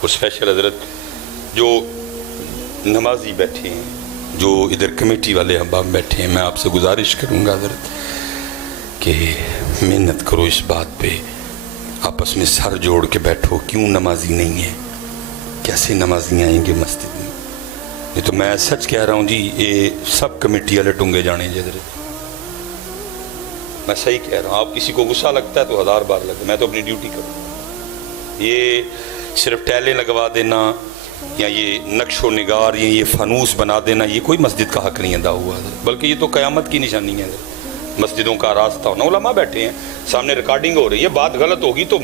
اور اسپیشل حضرت جو نمازی بیٹھے ہیں, جو ادھر کمیٹی والے احباب بیٹھے ہیں, میں آپ سے گزارش کروں گا حضرت کہ محنت کرو اس بات پہ, آپس میں سر جوڑ کے بیٹھو. کیوں نمازی نہیں ہے, کیسے نمازی آئیں گے مسجد میں؟ یہ تو میں سچ کہہ رہا ہوں جی, یہ سب کمیٹی والے ٹونگے جانے جی حضرت, میں صحیح کہہ رہا ہوں. آپ کسی کو غصہ لگتا ہے تو 1000 بار لگے, میں تو اپنی ڈیوٹی کروں. یہ صرف ٹیلیں لگوا دینا یا یہ نقش و نگار یا یہ فانوس بنا دینا, یہ کوئی مسجد کا حق نہیں ادا ہوا ہے, بلکہ یہ تو قیامت کی نشانی ہے. مسجدوں کا راستہ ہونا, علماء بیٹھے ہیں سامنے, ریکارڈنگ ہو رہی ہے, بات غلط ہوگی تو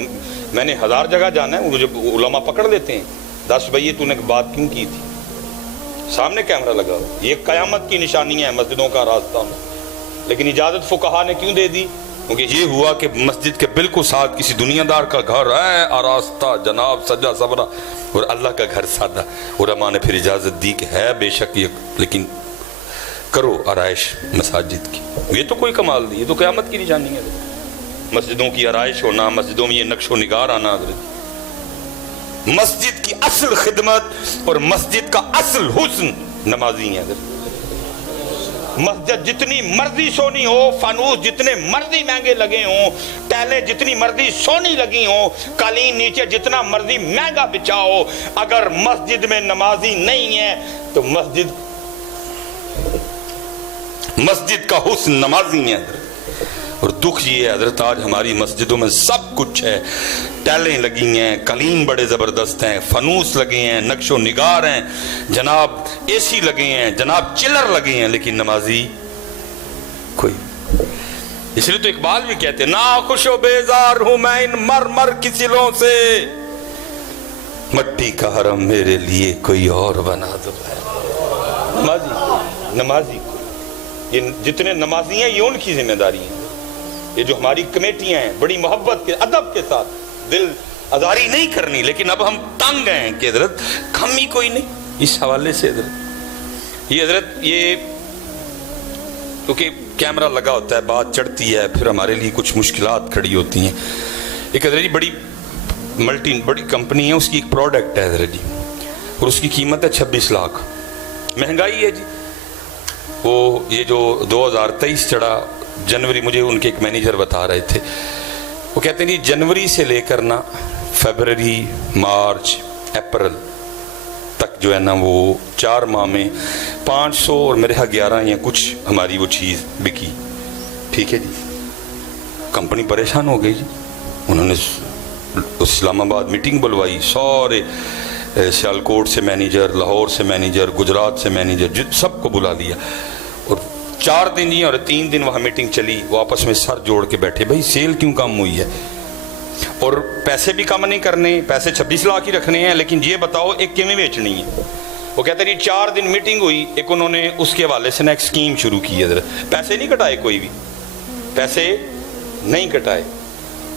میں نے 1000 جگہ جانا ہے, مجھے علماء پکڑ لیتے ہیں, 10 بھائی تو نے بات کیوں کی تھی, سامنے کیمرہ لگا ہو. یہ قیامت کی نشانی ہے مسجدوں کا راستہ ہونا. لیکن اجازت فقہا نے کیوں دے دی؟ کیونکہ یہ ہوا کہ مسجد کے بالکل ساتھ کسی دنیا دار کا گھر ہے, آراستہ جناب سجا سبرا, اور اللہ کا گھر سادہ. علماء نے پھر اجازت دی کہ ہے بے شک یہ, لیکن کرو آرائش مساجد کی. یہ تو کوئی کمال نہیں, یہ تو قیامت کی نشانی ہے. مسجدوں کی آرائش ہونا, مسجدوں میں یہ نقش و نگار آنا. مسجد کی اصل خدمت اور مسجد کا اصل حسن نمازی ہیں. مسجد جتنی مرضی سونی ہو, فانوس جتنے مرضی مہنگے لگے ہوں, ٹیلیں جتنی مرضی سونی لگی ہوں, قالین نیچے جتنا مرضی مہنگا بچاؤ, اگر مسجد میں نمازی نہیں ہے تو مسجد کا حسن نمازی ہے. اور دکھ یہ ہے حضرت, آج ہماری مسجدوں میں سب کچھ ہے, ٹیلیں لگی ہیں, قالین بڑے زبردست ہیں, فانوس لگے ہیں, نقش و نگار ہیں جناب, اے سی لگے ہیں جناب, چلر لگے ہیں, لیکن نمازی کوئی. اس لیے تو اقبال بھی کہتے ہیں, ناخوش و بیزار ہوں میں ان مرمر کی سلوں سے, مٹی کا حرم میرے لیے کوئی اور بنا دو. نمازی کو, یہ جتنے نمازی ہیں یہ ان کی ذمہ داری ہے. یہ جو ہماری کمیٹیاں ہیں, بڑی محبت کے ادب کے ساتھ, دل آزاری نہیں کرنی, لیکن اب ہم تنگ ہیں کہ حضرت کم ہی کوئی نہیں اس حوالے سے. حضرت یہ حضرت یہ کیونکہ کیمرہ لگا ہوتا ہے, بات چڑھتی ہے, پھر ہمارے لیے کچھ مشکلات کھڑی ہوتی ہیں. ایک حضرت جی بڑی کمپنی ہے, اس کی ایک پروڈکٹ ہے حضرت جی, اور اس کی قیمت ہے 26 لاکھ. مہنگائی ہے جی. وہ یہ جو 2023 چڑھا جنوری, مجھے ان کے ایک مینیجر بتا رہے تھے, وہ کہتے ہیں جی جنوری سے لے کر نا فیبرری, مارچ, اپریل تک جو ہے نا وہ 4 ماہ میں 500 اور میرے ہاں 11 یا کچھ ہماری وہ چیز بکی. ٹھیک ہے جی, کمپنی پریشان ہو گئی جی. انہوں نے اسلام آباد میٹنگ بلوائی, سارے سیالکوٹ سے مینیجر, لاہور سے مینیجر, گجرات سے مینیجر, سب کو بلا لیا, اور 4 دن ہی اور 3 دن وہاں میٹنگ چلی. وہ آپس میں سر جوڑ کے بیٹھے, بھائی سیل کیوں کم ہوئی ہے, اور پیسے بھی کم نہیں کرنے, پیسے 26 لاکھ ہی رکھنے ہیں, لیکن یہ بتاؤ ایک کیویں بیچنی ہے. وہ کہتے ہیں 4 دن میٹنگ ہوئی, ایک انہوں نے اس کے حوالے سے ایک سکیم شروع کی ہے. پیسے نہیں کٹائے, کوئی بھی پیسے نہیں کٹائے.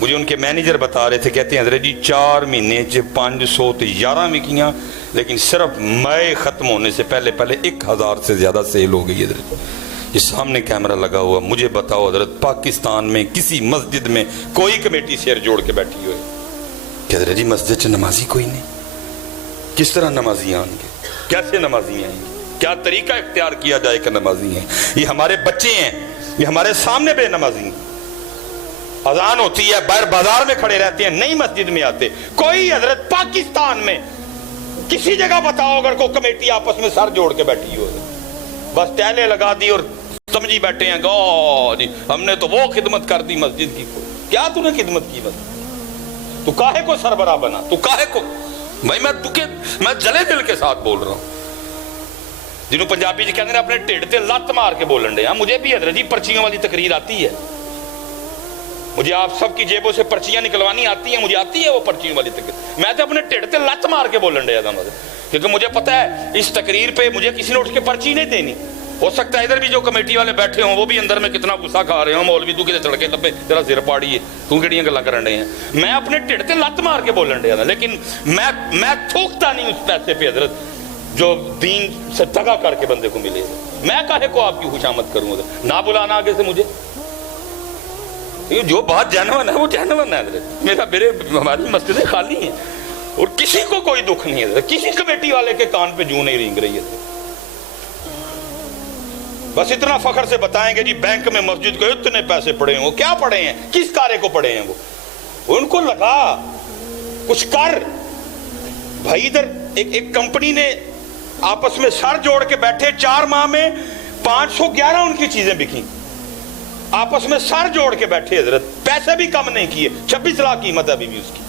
مجھے ان کے مینیجر بتا رہے تھے, کہتے ہیں حضرت جی 4 مہینے 500 تو 11 وکیاں, لیکن صرف مئی ختم ہونے سے پہلے 1000 سے زیادہ سیل ہو گئی. حضرت یہ سامنے کیمرہ لگا ہوا, مجھے بتاؤ حضرت پاکستان میں کسی مسجد میں کوئی کمیٹی سیر جوڑ کے بیٹھی ہوئے کہ حضرت جی مسجد سے نمازی کوئی نہیں, کس طرح نمازی آئیں گے, کیسے نمازی آئیں گے, کیا طریقہ اختیار کیا جائے کہ نمازی ہیں. یہ ہمارے بچے ہیں, یہ ہمارے سامنے بے نمازی ہیں. اذان ہوتی ہے, باہر بازار میں کھڑے رہتے ہیں, نہیں مسجد میں آتے. کوئی حضرت پاکستان میں کسی جگہ بتاؤ اگر کوئی کمیٹی آپس میں سر جوڑ کے بیٹھی ہو, بس ٹیلیں لگا دی اور سمجھی بیٹھے ہیں جی ہم نے تو وہ خدمت کر دی مسجد کی. کیا تو نے خدمت کی, بس تو کاہے کو سربراہ بنا, تو کاہے کو. بھائی میں جلے دل کے ساتھ بول رہا ہوں, جنہوں پنجابی جی کہتے ہیں اپنے ٹھڈ تے لت مار کے بولن دے. مجھے بھی حضرت جی پرچیوں والی تقریر آتی ہے, مجھے آپ سب کی جیبوں سے پرچیاں نکلوانی آتی ہیں, مجھے آتی ہے وہ پرچیوں والی تقریر. میں تو اپنے ٹھڈ تے لت مار کے بولن دیا تھا, کیونکہ مجھے پتا ہے اس تقریر پہ مجھے کسی نے اٹھ کے پرچی نہیں دینی. ہو سکتا ہے ادھر بھی جو کمیٹی والے بیٹھے ہوں وہ بھی اندر میں کتنا غصہ کھا رہے ہوں, مولوی تو کتے چڑھ کے لبے تیرا سر پاڑی ہے, تو کیڑیاں گلاں کرن رہے ہیں. میں اپنے ٹھڈ تے لت مار کے بولن دیا تھا, لیکن میں تھوکتا نہیں اس پیسے پہ حضرت جو دین سے دغا کر کے بندے کو ملے. میں کاہے کو آپ کی خوشامد کروں, نہ بلانا آگے سے مجھے. جو بات جینون ہے وہ جینون ہے. میرے ہماری مسجدیں خالی ہیں, اور کسی کو کوئی دکھ نہیں ہے, کسی کمیٹی والے کے کان پہ جوں نہیں رینگ رہی ہے. بس اتنا فخر سے بتائیں گے جی بینک میں مسجد کو اتنے پیسے پڑے ہیں. وہ کیا پڑے ہیں, کس کارے کو پڑے ہیں, وہ ان کو لگا کچھ کر بھائی. ادھر ایک کمپنی نے آپس میں سر جوڑ کے بیٹھے, 4 ماہ میں 511 ان کی چیزیں بکیں, آپس میں سر جوڑ کے بیٹھے حضرت, پیسے بھی کم نہیں کیے, 26 لاکھ قیمت ہے ابھی بھی اس کی.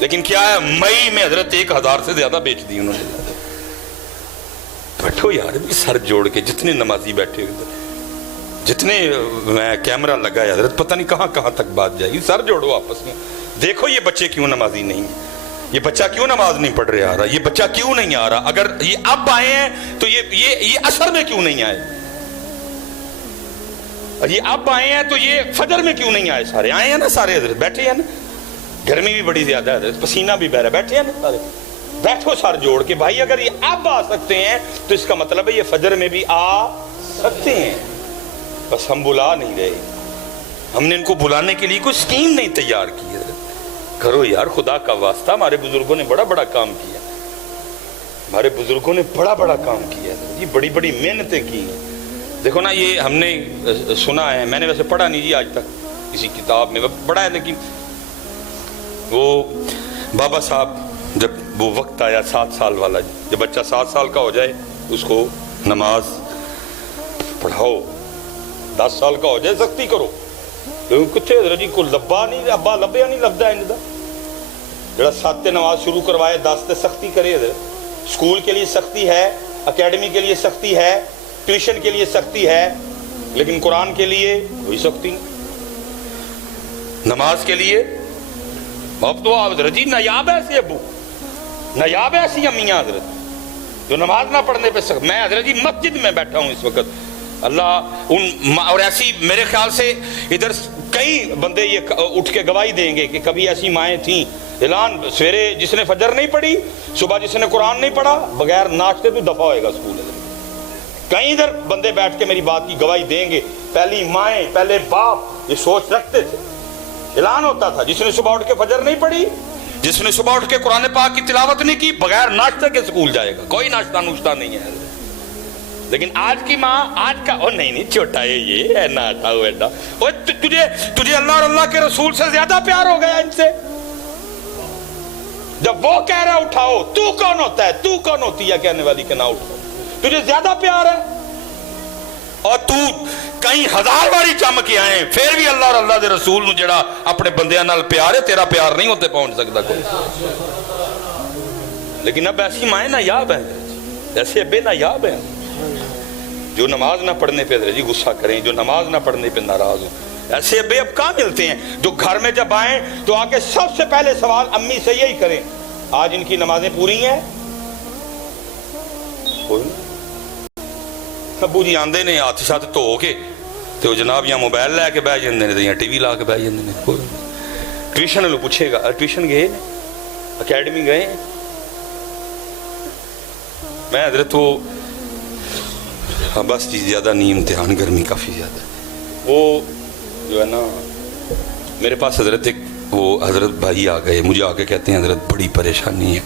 لیکن کیا ہے, مئی میں حضرت 1000 سے زیادہ بیچ دی انہوں نے. بیٹھو یار سر جوڑ کے, جتنے نمازی بیٹھے ہوئے, جتنے میں کیمرہ لگا ہے حضرت, پتہ نہیں کہاں کہاں تک بات جائے گی. سر جوڑو آپس میں, دیکھو یہ بچے کیوں نمازی نہیں ہیں, یہ بچہ کیوں نماز نہیں پڑھ رہے آ رہا, یہ بچہ کیوں نہیں آ رہا. اگر یہ اب آئے ہیں تو یہ عصر میں کیوں نہیں آئے, یہ اب آئے ہیں تو یہ فجر میں کیوں نہیں آئے. سارے آئے ہیں نا, سارے حضرت بیٹھے ہیں نا, گرمی بھی بڑی زیادہ ہے حضرت, پسینہ بھی بہ رہا ہے, بیٹھے ہیں نا سارے. بیٹھو سر جوڑ کے بھائی, اگر یہ اب آ سکتے ہیں تو اس کا مطلب ہے یہ فجر میں بھی آ سکتے ہیں. بس ہم بلا نہیں رہے, ہم نے ان کو بلانے کے لیے کوئی سکیم نہیں تیار کی ہے. کرو یار خدا کا واسطہ, ہمارے بزرگوں نے بڑا بڑا کام کیا, ہمارے بزرگوں نے بڑا بڑا کام کیا جی, بڑی بڑی محنتیں کی ہیں. دیکھو نا, یہ ہم نے سنا ہے, میں نے ویسے پڑھا نہیں جی آج تک کسی کتاب میں پڑھا ہے, لیکن وہ بابا صاحب جب وہ وقت آیا 7 سال والا, جب بچہ 7 سال کا ہو جائے اس کو نماز پڑھاؤ, 10 سال کا ہو جائے سختی کرو. کتنے حضرت جی کو لبا نہیں, ابا لبیا نہیں لبدا انجدہ, جڑا 7 نماز شروع کروائے 10 تے سختی کرے حضرت. اسکول کے لیے سختی ہے, اکیڈمی کے لیے سختی ہے, ٹیوشن کے لیے سختی ہے, لیکن قرآن کے لیے کوئی سختی نہیں. نماز کے لیے اب تو حضرت جی نایاب ایسے ابو, نایاب ایسی امیاں حضرت جو نماز نہ پڑھنے پہ سخت. میں حضرت جی مسجد میں بیٹھا ہوں اس وقت, اللہ ان اور ایسی میرے خیال سے ادھر کئی بندے یہ اٹھ کے گواہی دیں گے کہ کبھی ایسی مائیں تھیں, اعلان سویرے جس نے فجر نہیں پڑھی, صبح جس نے قرآن نہیں پڑھا, بغیر ناشتے تو دفع ہوئے گا اسکول. کئی ادھر بندے بیٹھ کے میری بات کی گواہی دیں گے, پہلی مائیں پہلے باپ یہ سوچ رکھتے تھے, اعلان ہوتا تھا جس نے صبح اٹھ کے فجر نہیں پڑھی, جس نے صبح اٹھ کے قرآن پاک کی تلاوت نہیں کی, بغیر ناشتے کے اسکول جائے گا, کوئی ناشتہ نوشتہ نہیں ہے. لیکن آج کی ماں, آج کا او نہیں چھوٹا ہے یہ ہے نا, تجھے اللہ اور اللہ کے رسول سے زیادہ پیار ہو گیا ان سے. جب وہ کہہ رہا اٹھاؤ, تو کون ہوتا ہے, تو کون ہوتی ہے کہنے والی کہ نہ اٹھاؤ, تجھے زیادہ پیار ہے. اور تو کئی 1000 باری جم کے آئے, پھر بھی اللہ اور اللہ دے رسول نو جڑا اپنے بندیاں نال پیار ہے, تیرا پیار نہیں ہوتے پہنچ سکتا کوئی. لیکن اب ایسی مائیں نایاب ہیں, ایسے ابے نایاب ہیں جو نماز نہ پڑھنے پہ جی غصہ کریں, جو نماز نہ پڑھنے پہ ناراض ہوں. ایسے ابے اب کہاں ملتے ہیں جو گھر میں جب آئیں تو آ کے سب سے پہلے سوال امی سے یہی کریں, آج ان کی نمازیں پوری ہیں. ابو جی آندے نے ہاتھ شاتھ دھو کے تو جناب یا موبائل لے کے بہ جاندے نے یا ٹی وی لا کے بہ جاندے نے. ٹیوشن والوں پوچھے گا, ٹیوشن گئے نے, اکیڈمی گئے ہیں. میں حضرت وہ بس چیز زیادہ نہیں, امتحان گرمی کافی زیادہ ہے. وہ جو ہے نا میرے پاس حضرت ایک وہ حضرت بھائی آ گئے, مجھے آ کے کہتے ہیں حضرت بڑی پریشانی ہے,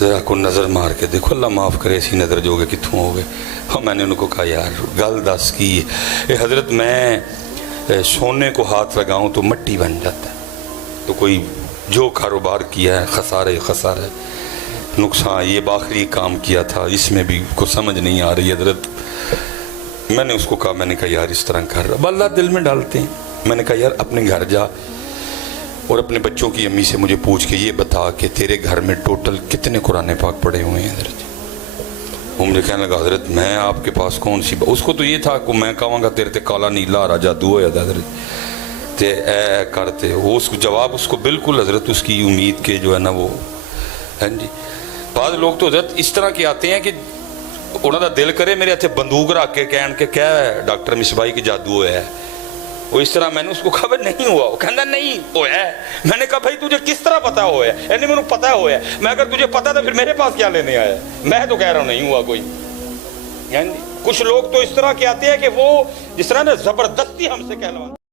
ذرا کو نظر مار کے دیکھو, اللہ معاف کرے اسی نظر جو گے کتوں ہو گئے. اور میں نے ان کو کہا یار گل دس کی حضرت, میں سونے کو ہاتھ لگاؤں تو مٹی بن جاتا ہے, تو کوئی جو کاروبار کیا ہے خسارے خسارے نقصان, یہ باخری کام کیا تھا اس میں بھی کو سمجھ نہیں آ رہی حضرت. میں نے اس کو کہا, میں نے کہا یار اس طرح کر رہا, اللہ دل میں ڈالتے ہیں. میں نے کہا یار اپنے گھر جا اور اپنے بچوں کی امی سے مجھے پوچھ کے یہ بتا کہ تیرے گھر میں ٹوٹل کتنے قرآن پاک پڑھے ہوئے ہیں حضرت. وہ مجھے کہنے لگا حضرت میں آپ کے پاس کون سی اس کو تو یہ تھا کہ میں کہوں گا تیرے تے کالا نیلا را جادو ہو جاتا حضرت تے اے کرتے. وہ اس کو جواب اس کو بالکل حضرت اس کی امید کے جو ہے نا وہ ہیں جی. بعض لوگ تو حضرت اس طرح کے آتے ہیں کہ انہوں دا دل کرے میرے ہاتھے بندوق رکھ کے کہن کے کیا ہے ڈاکٹر مصباحی کی جادو ہوا ہے. وہ اس طرح میں نے اس کو کہا نہیں ہوا, وہ کہندا نہیں ہوا ہے. میں نے کہا بھائی تجھے کس طرح پتا ہوا ہے؟ یعنی مجھے پتا ہوا ہے. میں اگر تجھے پتا تھا پھر میرے پاس کیا لینے آیا؟ میں تو کہہ رہا ہوں نہیں ہوا کوئی. یعنی کچھ لوگ تو اس طرح کے آتے ہیں کہ وہ جس طرح نا زبردستی ہم سے کہلواتے